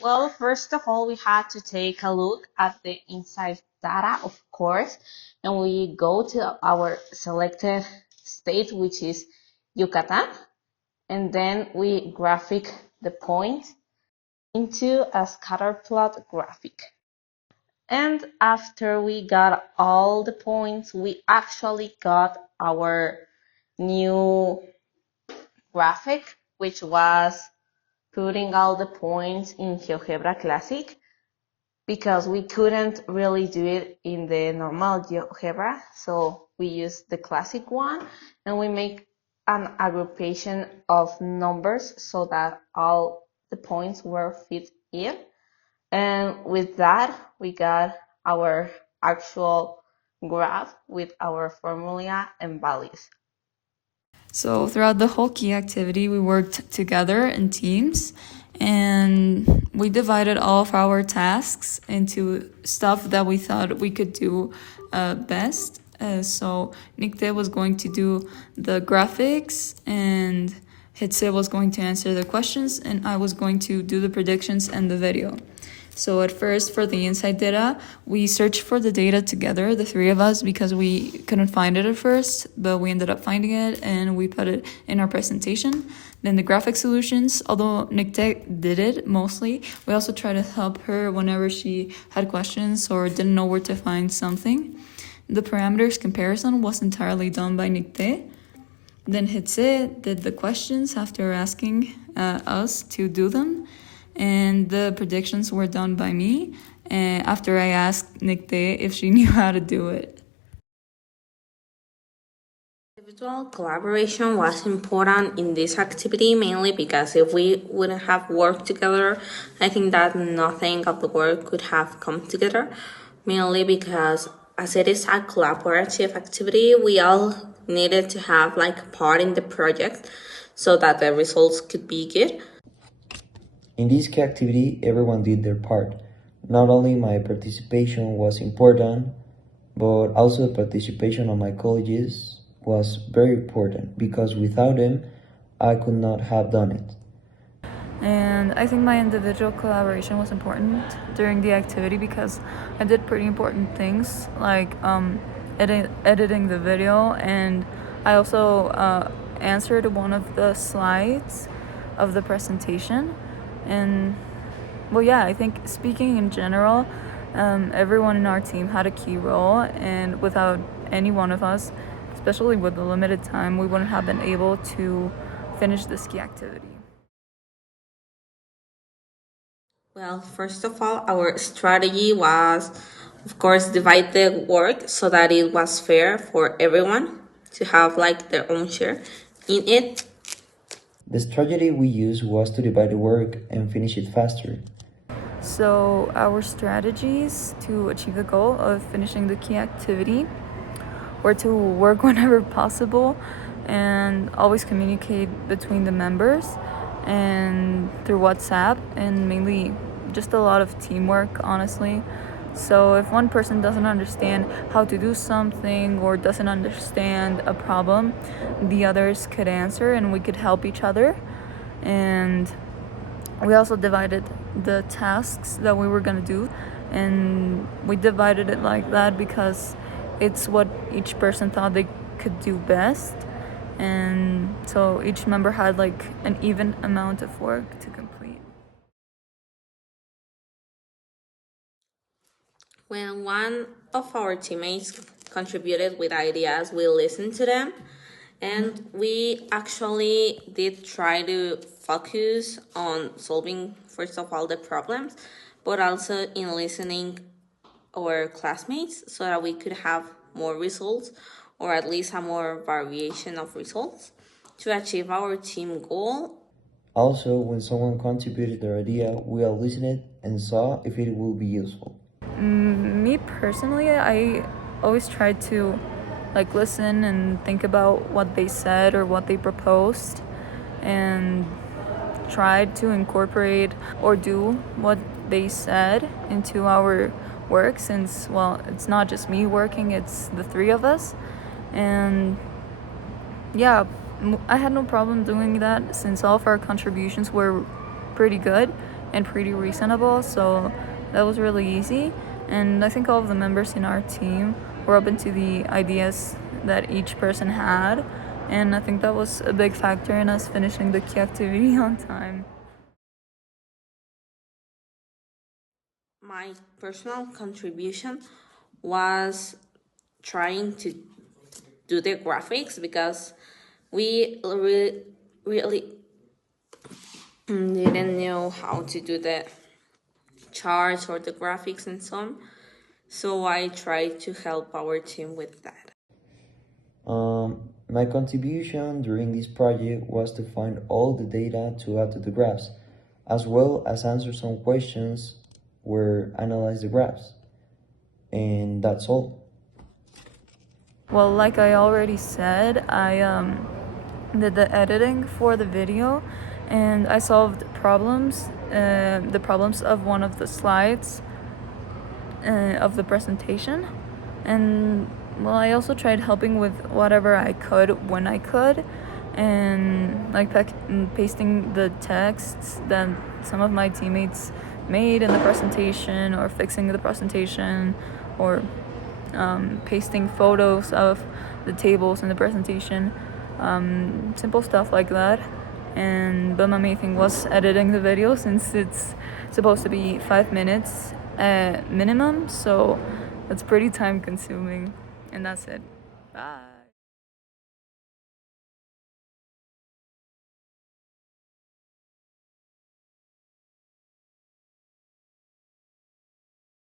Well, first of all, we had to take a look at the inside data, of course, and we go to our selected state, which is Yucatan, and then we graphic the point into a scatter plot graphic. And after we got all the points, we actually got our new graphic, which was putting all the points in GeoGebra Classic because we couldn't really do it in the normal GeoGebra. So we use the classic one and we make an aggregation of numbers so that all the points were fit in. And with that, we got our actual graph with our formula and values. So throughout the whole key activity, we worked together in teams and we divided all of our tasks into stuff that we thought we could do best. So Nikte was going to do the graphics and Hitze was going to answer the questions and I was going to do the predictions and the video. So at first, for the inside data, we searched for the data together, the three of us, because we couldn't find it at first, but we ended up finding it and we put it in our presentation. Then the graphic solutions, although Nikte did it mostly, we also tried to help her whenever she had questions or didn't know where to find something. The parameters comparison was entirely done by Nikte. Then Hitze did the questions after asking us to do them. And the predictions were done by me after I asked Nikte if she knew how to do it. Individual collaboration was important in this activity mainly because if we wouldn't have worked together, I think that nothing of the work could have come together. Mainly because as it is a collaborative activity, we all needed to have like part in the project so that the results could be good. In this key activity, everyone did their part. Not only my participation was important, but also the participation of my colleagues was very important because without them, I could not have done it. And I think my individual collaboration was important during the activity because I did pretty important things like editing the video, and I also answered one of the slides of the presentation. And well, yeah, I think speaking in general, everyone in our team had a key role, and without any one of us, especially with the limited time, we wouldn't have been able to finish the ski activity. Well, first of all, our strategy was, of course, divide the work so that it was fair for everyone to have like their own share in it. The strategy we used was to divide the work and finish it faster. So our strategies to achieve the goal of finishing the key activity were to work whenever possible and always communicate between the members and through WhatsApp, and mainly just a lot of teamwork, honestly. So if one person doesn't understand how to do something or doesn't understand a problem, the others could answer and we could help each other. And we also divided the tasks that we were going to do, and we divided it like that because it's what each person thought they could do best. And so each member had like an even amount of work to complete. When one of our teammates contributed with ideas, we listened to them, and we actually did try to focus on solving, first of all, the problems, but also in listening our classmates so that we could have more results or at least a more variation of results to achieve our team goal. Also, when someone contributed their idea, we all listened and saw if it would be useful. Me personally, I always try to like listen and think about what they said or what they proposed and tried to incorporate or do what they said into our work, since, well, it's not just me working, it's the three of us. And yeah, I had no problem doing that since all of our contributions were pretty good and pretty reasonable, so that was really easy. And I think all of the members in our team were open to the ideas that each person had, and I think that was a big factor in us finishing the key activity on time. My personal contribution was trying to do the graphics because we really didn't know how to do the charts or the graphics and so on. So I tried to help our team with that. My contribution during this project was to find all the data to add to the graphs, as well as answer some questions where analyze the graphs. And that's all. Well, like I already said, I did the editing for the video, and I solved the problems of one of the slides of the presentation. And well, I also tried helping with whatever I could when I could, and like pasting the texts that some of my teammates made in the presentation, or fixing the presentation, or pasting photos of the tables in the presentation, simple stuff like that. But my main thing was editing the video, since it's supposed to be 5 minutes minimum, so that's pretty time consuming. And that's it. Bye.